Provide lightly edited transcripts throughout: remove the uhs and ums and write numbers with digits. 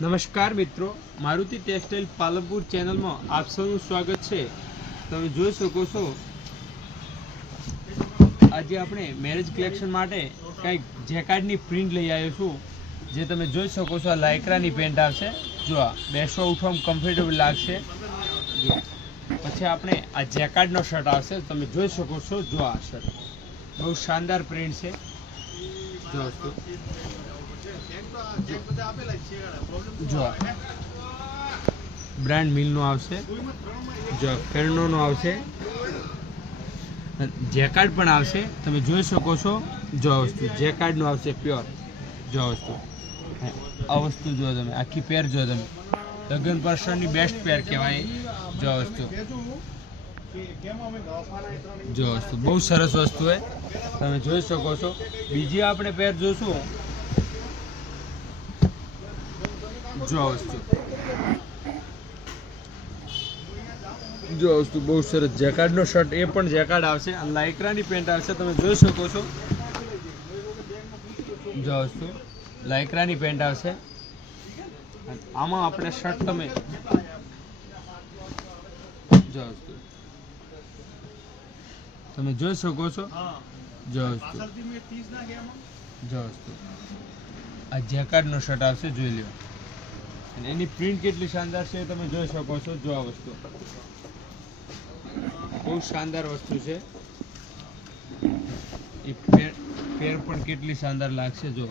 નમસ્કાર મિત્રો, મારુતિ ટેક્સટાઇલ પાલનપુર ચેનલમાં આપ સૌનું સ્વાગત છે। તમે જોઈ શકો છો આજે આપણે મેરેજ કલેક્શન માટે કંઈક જેકેટની પ્રિન્ટ લઈ આવ્યો છું, જે તમે જોઈ શકો છો। આ લાયક્રાની પેન્ટ આવશે, જો આ બેસવા ઉઠવામાં કમ્ફર્ટેબલ લાગશે। જો પછી આપણે આ જેકેટનો શર્ટ આવશે, તમે જોઈ શકો છો। જો આ શર્ટ બહુ શાનદાર પ્રિન્ટ છે। જો જો બ્રાન્ડ મિલનો આવશે, જો ફેરનોનો આવશે, જેકેટ પણ આવશે, તમે જોઈ શકો છો। જો વસ્તુ જેકેટનું આવશે પ્યોર। જો વસ્તુ આ વસ્તુ જો તમે આખી પેર જો તમે લગ્ન પર્સનની બેસ્ટ પેર કહેવાય। જો વસ્તુ જો વસ્તુ બહુ સરસ વસ્તુ છે, તમે જોઈ શકો છો। બીજી આપણે પેર જોશું। જો વસ્તુ બહુ સરસ જેકેટનો શર્ટ, એ પણ જેકેટ આવશે અને લાયક્રાની પેન્ટ આવશે, તમે જોઈ શકો છો। જો વસ્તુ લાયક્રાની પેન્ટ આવશે, આમાં આપણે શર્ટ તમે જો વસ્તુ તમે જોઈ શકો છો। જો વસ્તુ આ જેકેટનો શર્ટ આવશે, જોઈ લો। અને એની પ્રિન્ટ કેટલી શાનદાર છે તમે જોઈ શકો છો। જો આ વસ્તુ બહુ શાનદાર વસ્તુ છે, એ પેર પણ કેટલી શાનદાર લાગશે। જો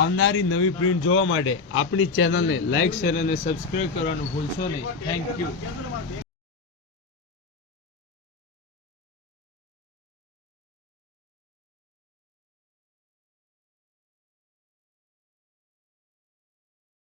આવનારી નવી પ્રિન્ટ જોવા માટે આપણી ચેનલને લાઈક, શેર અને સબસ્ક્રાઈબ કરવાનું ભૂલશો નહીં। Thank you.